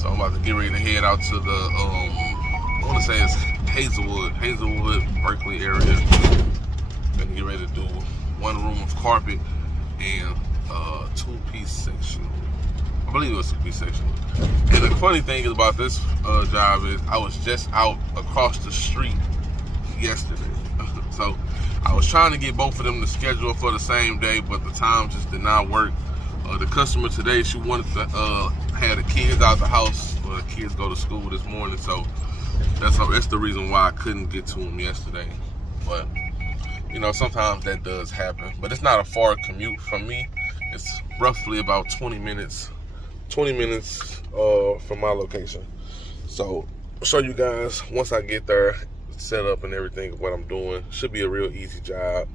So I'm about to get ready to head out to the, I want to say it's Hazelwood, Berkeley area. Gonna get ready to do one room of carpet and two-piece section. I believe it was two-piece section. And the funny thing is about this job is I was just out across the street yesterday. So I was trying to get both of them to schedule for the same day, but the time just did not work. The customer today, she wanted to have the kids out the house. The kids go to school this morning, so that's the reason why I couldn't get to them yesterday. But you know, sometimes that does happen. But it's not a far commute from me. It's roughly about 20 minutes from my location. So I'll show you guys once I get there, set up and everything, what I'm doing. Should be a real easy job.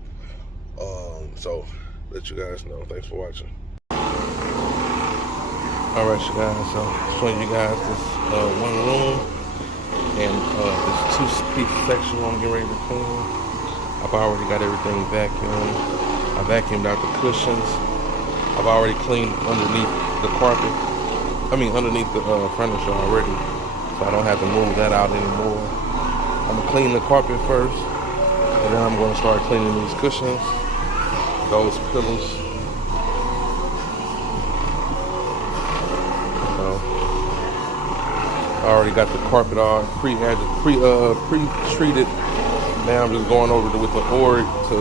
So let you guys know. Thanks for watching. Alright, you guys, so showing you guys this one room and this two-piece section I'm getting ready to clean. I've already got everything vacuumed. I vacuumed out the cushions. I've already cleaned underneath the carpet. Underneath the furniture already, so I don't have to move that out anymore. I'm gonna clean the carpet first, and then I'm gonna start cleaning these cushions, those pillows. I already got the carpet all pre-treated. Now I'm just going over with the Org to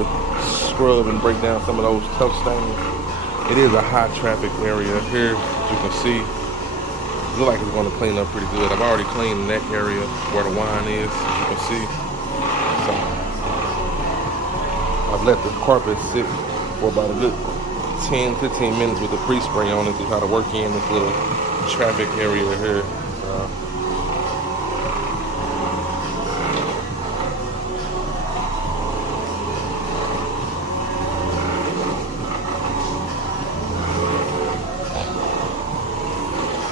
scrub and break down some of those tough stains. It is a high traffic area here, as you can see. It looks like it's going to clean up pretty good. I've already cleaned in that area where the wine is, as you can see. So I've let the carpet sit for about a good 10-15 minutes with the pre-spray on it to try to work in this little traffic area here.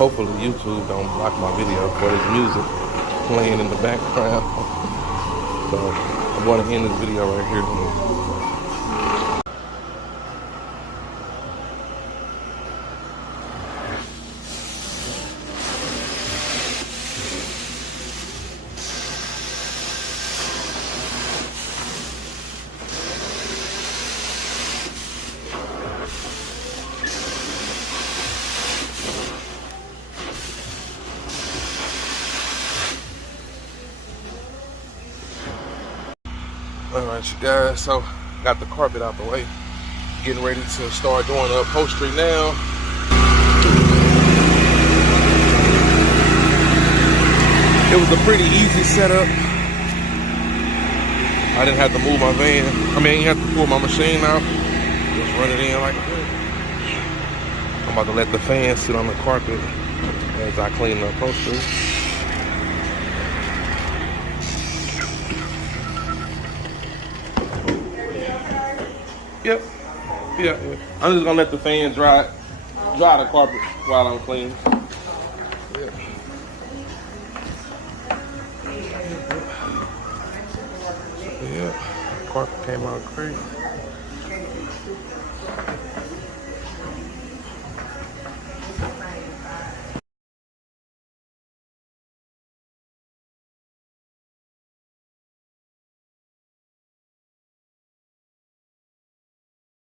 Hopefully YouTube don't block my video for this music playing in the background. So I'm going to end this video right here. Alright, you guys, so got the carpet out the way. Getting ready to start doing the upholstery now. It was a pretty easy setup. I didn't have to move my van. I didn't have to pull my machine out. Just run it in like that. I'm about to let the fan sit on the carpet as I clean the upholstery. Yep. Yeah. I'm just gonna let the fan dry the carpet while I'm cleaning. Yeah. Carpet came out great.